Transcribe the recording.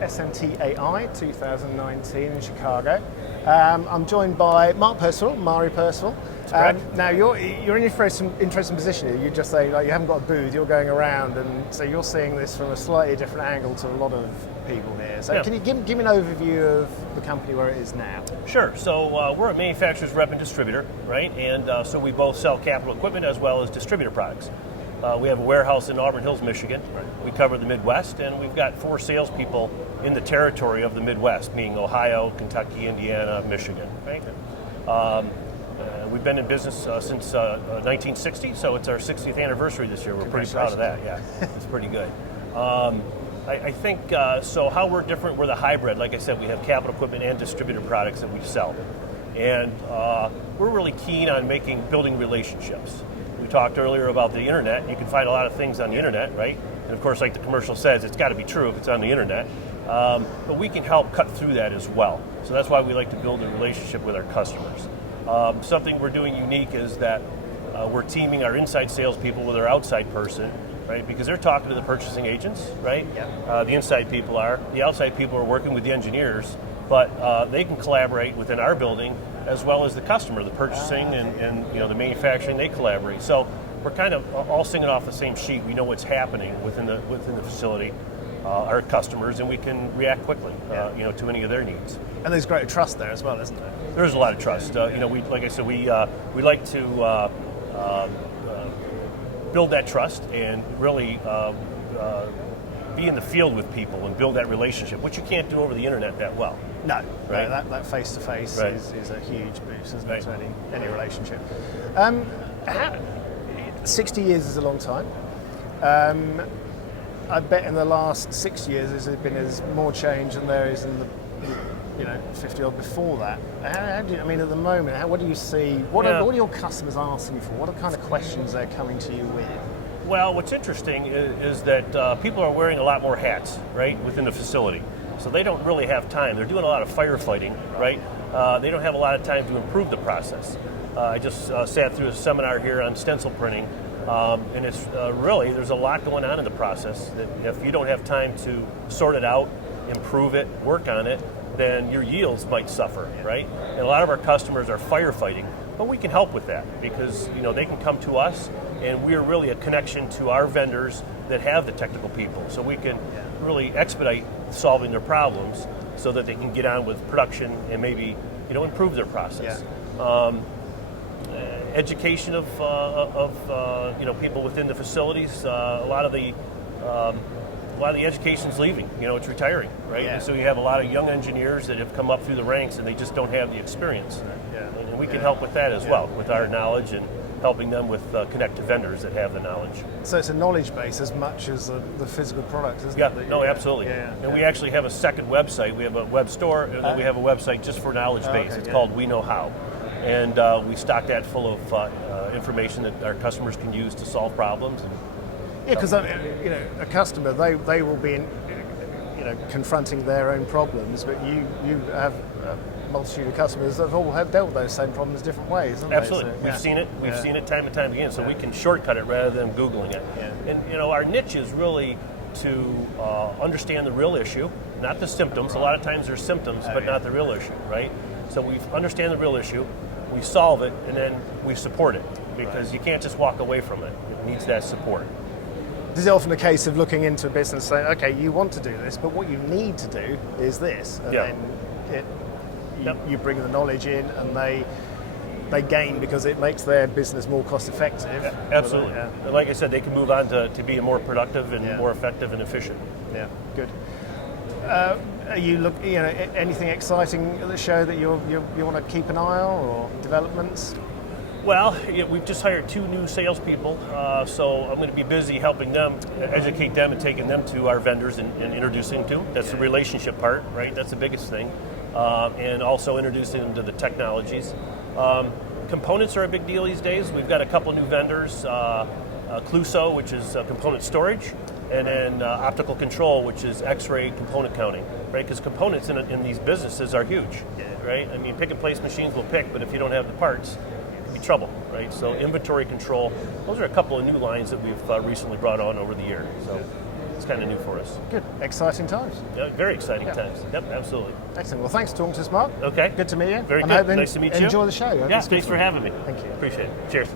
SMTAI 2019 in Chicago. I'm joined by Mark Percival, Murray Percival. Now you're in an interesting position here. You just say you haven't got a booth, you're going around, and so you're seeing this from a slightly different angle to a lot of people here. So can you give me an overview of the company where it is now? Sure. So we're a manufacturer's rep and distributor, right? And so we both sell capital equipment as well as distributor products. We have a warehouse in Auburn Hills, Michigan. We cover the Midwest, and we've got 4 salespeople in the territory of the Midwest, meaning Ohio, Kentucky, Indiana, Michigan. Right? We've been in business since 1960, so it's our 60th anniversary this year. We're pretty proud of that. Yeah, it's pretty good. I think, so how we're different, we're the hybrid. Like I said, we have capital equipment and distributor products that we sell. And we're really keen on building relationships. We talked earlier about the internet. You can find a lot of things on the internet, right? And of course, like the commercial says, it's got to be true if it's on the internet. But we can help cut through that as well. So that's why we like to build a relationship with our customers. Something we're doing unique is that we're teaming our inside salespeople with our outside person, right? Because they're talking to the purchasing agents, right? Yeah. The inside people are. The outside people are working with the engineers, but they can collaborate within our building as well as the customer, the purchasing and the manufacturing. They collaborate. So we're kind of all singing off the same sheet. We know what's happening within the facility, our customers, and we can react quickly, to any of their needs. And there's great trust there as well, isn't there? There's a lot of trust. We like I said, we like to build that trust and really be in the field with people and build that relationship, which you can't do over the internet that well. No, right? No, that face-to-face is a huge boost, isn't it, to any relationship. 60 years is a long time. I bet in the last 6 years there's been more change than there is in the 50 odd before that. At the moment, what do you see? What are your customers asking you for? What are kind of questions they're coming to you with? Well, what's interesting is that people are wearing a lot more hats, right, within the facility. So they don't really have time. They're doing a lot of firefighting, right? They don't have a lot of time to improve the process. I just sat through a seminar here on stencil printing, and it's really, there's a lot going on in the process that if you don't have time to sort it out, improve it, work on it, then your yields might suffer, right? And a lot of our customers are firefighting, but we can help with that because they can come to us, and we're really a connection to our vendors that have the technical people, so we can really expedite solving their problems so that they can get on with production and maybe improve their process. Education of people within the facilities. A lot of the education's leaving. It's retiring, right? Yeah. And so you have a lot of young engineers that have come up through the ranks and they just don't have the experience. And we can help with that as well, with our knowledge and helping them with connect to vendors that have the knowledge. So it's a knowledge base as much as the physical product, isn't it? No, absolutely. And we actually have a second website. We have a web store, and then we have a website just for knowledge base. It's called We Know How. And we stock that full of information that our customers can use to solve problems. Because a customer, they will be confronting their own problems, but you have a multitude of customers that have dealt with those same problems different ways, haven't Absolutely. they? So, We've seen it. We've seen it time and time again, so we can shortcut it rather than Googling it. And our niche is really to understand the real issue, not the symptoms. A lot of times there's symptoms, but not the real issue, right? So we understand the real issue, we solve it, and then we support it, because you can't just walk away from it. It needs that support. Is it often a case of looking into a business saying, okay, you want to do this, but what you need to do is this, and then you bring the knowledge in, and they gain because it makes their business more cost effective. Yeah, absolutely. And like I said, they can move on to be more productive and more effective and efficient. Yeah, good. Are you anything exciting at the show that you want to keep an eye on, or developments? Well, we've just hired 2 new salespeople, so I'm going to be busy helping them, educate them, and taking them to our vendors and introducing them to them. That's the relationship part, right? That's the biggest thing. And also introducing them to the technologies. Components are a big deal these days. We've got a couple new vendors, Cluso, which is component storage, and then optical control, which is X-ray component counting, right? Because components in these businesses are huge, right? I mean, pick and place machines will pick, but if you don't have the parts, be trouble, right? So inventory control, those are a couple of new lines that we've recently brought on over the year. So it's kind of new for us. Good. Exciting times. Yeah, very exciting times. Yep, absolutely. Excellent. Well, thanks for talking to us, Mark. Okay. Good to meet you. Very And good. I hope Nice to meet you. Enjoy the show. Yeah, thanks for having me. Thank you. Appreciate it. Cheers.